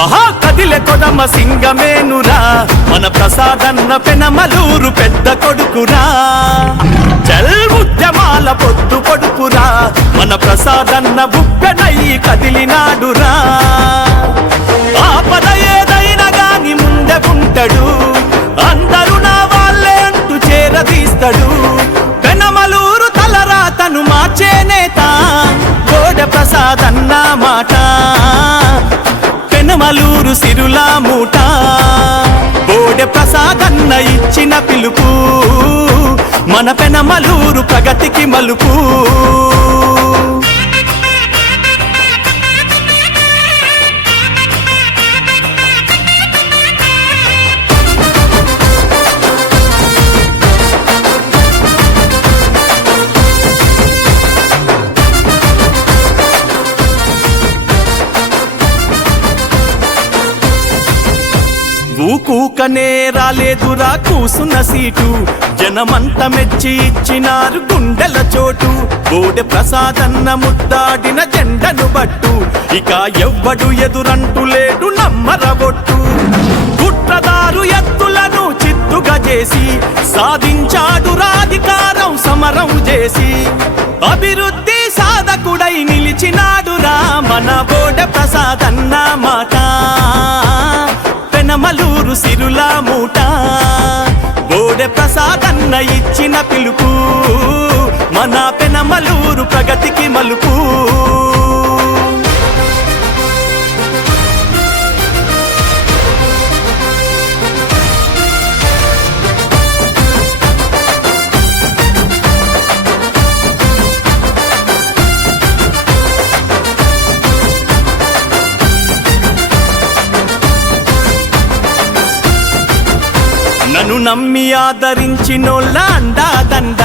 ఆహా కదిలే సింగమేనురా. మన ప్రసాదన్న పెనమలూరు పెద్ద కొడుకురా. చల్ ఉద్యమాల పొద్దు పొడుపురా. మన ప్రసాదన్న బుప్పెనయ్యి కదిలినాడురా. ఆపద ఏదైనా గాని ముందే ఉంటాడు. అందరూ నా వాళ్ళే అంటూ చేరదీస్తాడు. పెనమలూరు తలరాతను మార్చే నేత. గోడ ప్రసాదన్న మాట. పెనమలూరు సిరులా మూట. బోడె ప్రసాదన్న ఇచ్చిన పిలుపు. మన పెనమలూరు ప్రగతికి మలుపు. కూకనే రాలేదురా కూసున్న సీటు. జనమంత మెచ్చి ఇచ్చినారు గుండెల చోటు. బోడె ప్రసాదన్న ముద్దాడిన జెండను బట్టు. ఇక ఎవ్వడు ఎదురంటూ లేడు నమ్మరబొట్టు. కుట్రదారు ఎత్తులను చిత్తుగా చేసి సాధించాడు రాధికారం సమరం చేసి. అభివృద్ధి సాధకుడై నిలిచినాడురా మన బోడె ప్రసాదన్న మాట. పెనమలూరు సిరుల మూట. బోడె ప్రసాదన్న ఇచ్చిన పిలుపు. మన పెనమలూరు ప్రగతి నన్ను నమ్మి ఆదరించినోళ్ళ అండాదండ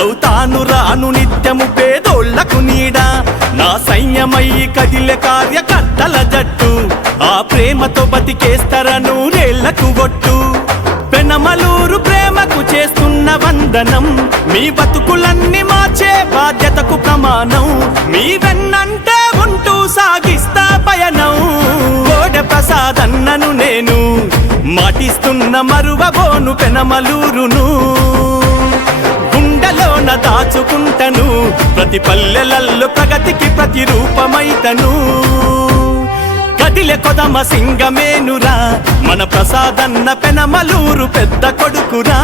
అవుతాను రాను నిత్యము పేదోళ్ళకు నీడ. నా సైన్యమయ్యి కదిలే కార్యకర్తల జట్టు. ఆ ప్రేమతో బతికేస్తర నేళ్ళకు ఒట్టు. పెనమలూరు ప్రేమకు చేస్తున్న వందనం. మీ బతుకులన్నీ మార్చే బాధ్యతకు ప్రమాణం. మీ వెన్నంటే ఉంటూ సా మరువబోను పెనమలూరును గుండెలోన దాచుకుంటను ప్రతి పల్లెలల్లో ప్రగతికి ప్రతిరూపమైతను. కదిలే కొదమ సింగమేనురా మన ప్రసాదన్న పెనమలూరు పెద్ద కొడుకురా.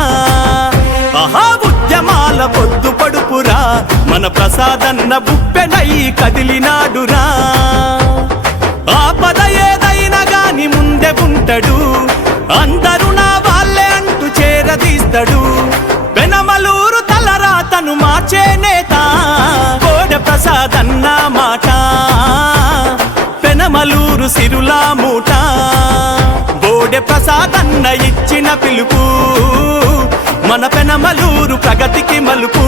ఆహా ఉద్యమాల పొద్దు పడుపురా మన ప్రసాదన్న బుప్పెనై కదిలినాడురా. ఆపద ఏదైనా గాని ముందే ఉంటాడు అందరూ పెనమలూరు సిరులా మూట. బోడె ప్రసాద్ అన్న ఇచ్చిన పిలుపు. మన పెనమలూరు ప్రగతికి మలుపు.